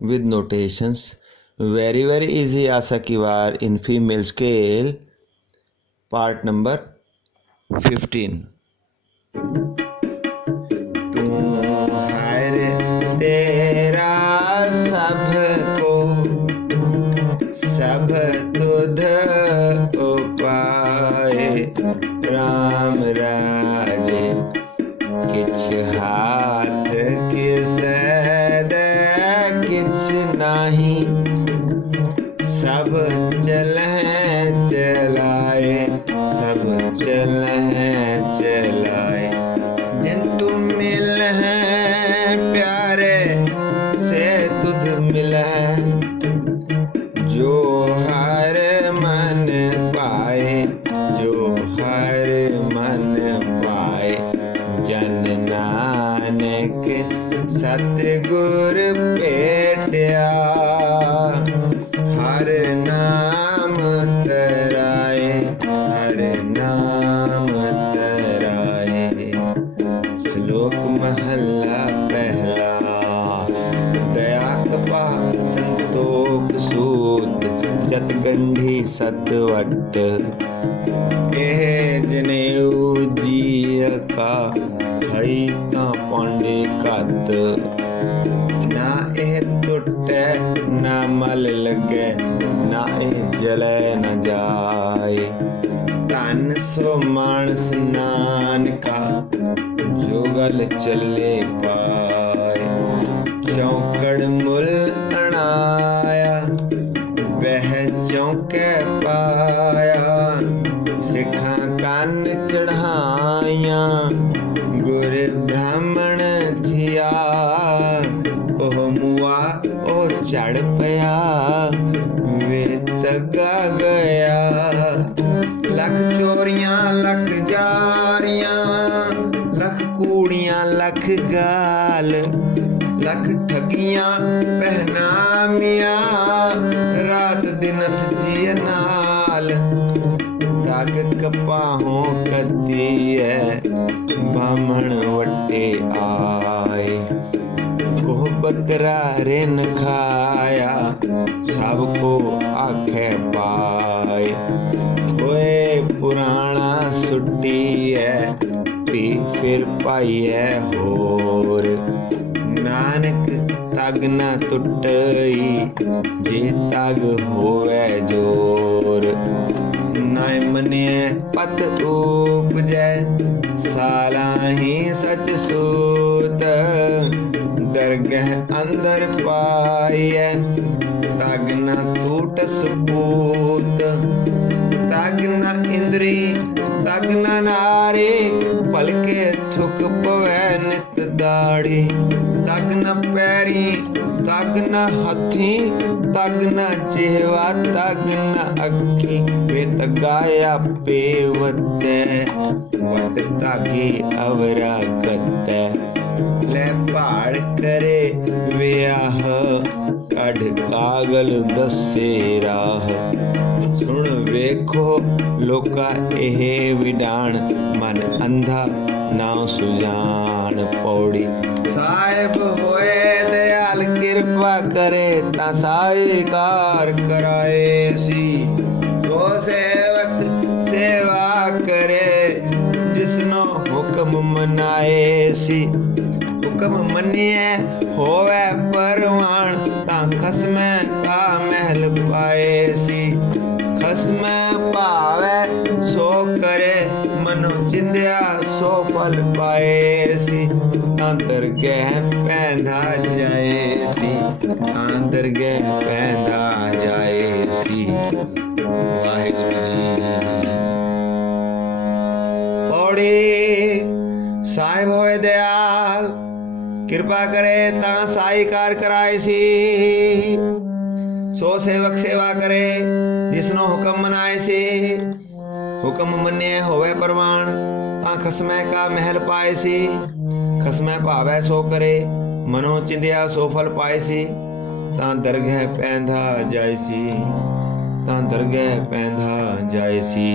with notations. Very easy Aasa ki Vaar in female scale. Part number 15. तू हर तेरा सबको सब तुध उपाय राम राजे किछ हाथ किस दे किछ नाही सब चलें चलाए सब चलें चलाए जिन तुम मिल हैं प्यारे से तुझ मिल है जो हर मन पाए जो हर मन पाए जन नानक सतगुर पेटिया हर नाम तराए हर नाम तराए। श्लोक महला पहला। दया कपा संतोख सूत जतगंढी सतवट एह जनेऊ जी का हई तां पांडे कत ना एह टुटे ना मल लगे ना एह जले न जाए धन सो मानस नानका जोगल चले पाए चौकड़ मुल अणाया वह चौके पाया सिखा कन चढ़ाया गुर ब्राह्मण थिया ओह मुआ ओ चढ़ पया वे तगा गया लख चोरियां लख जारियां लख कूड़ियां लख गाल लख ठगियां पहनामियां रात दिन सजिए नाल तग कपाहों कदी है बामण वटे आए कोह बकरा रिन खाया सबको आखे पाए ओए पुराना सुट्टी है भी फिर पाई है होर नानक तग न टुटई जे तग होवे जोर नाय मने पत उपजै साला ही सच सूत दरगह अंदर पाए तग न टूट सपूत तग न इंद्री तग न नारी पलके थुक पवै नित दाड़ी तग न पैरी तग न हथी तग न जिहवा तग न अखी वे तगाया पेवते वट तागी अवरा कते ले पहाड़ करे व्याह कढ़ कागल दसे राह सुन वेखो लोका एह विडाण मन अंधा नाउ सुजान पौड़ी साहिब होए दयाल कृपा करे ता साईकार कराए सी जो सेवक सेवा करे जिसनो हुक्म मनाए सी हुक्म मनिए होवे परवान ता खसमे का महल पाए सी खसमे पावे सो करे मनो चिंध्या सो फल पाए सी अंतर गह पैंधा जाए सी अंतर गह पैंधा जाए सी। वाहिगुरु जी पौड़ी साहिब होए दयाल कृपा करे ता साईकार कराए सी सो सेवक सेवा करे जिसनो हुक्म मनाए से हुक्म मन्ने होवे परवान ता खसमै का महल पाए सी खसमै भावै सो करे मनो चिंध्या सो फल पाए सी ता दरगह पैंधा जाए सी ता दरगह पैंधा जाए सी।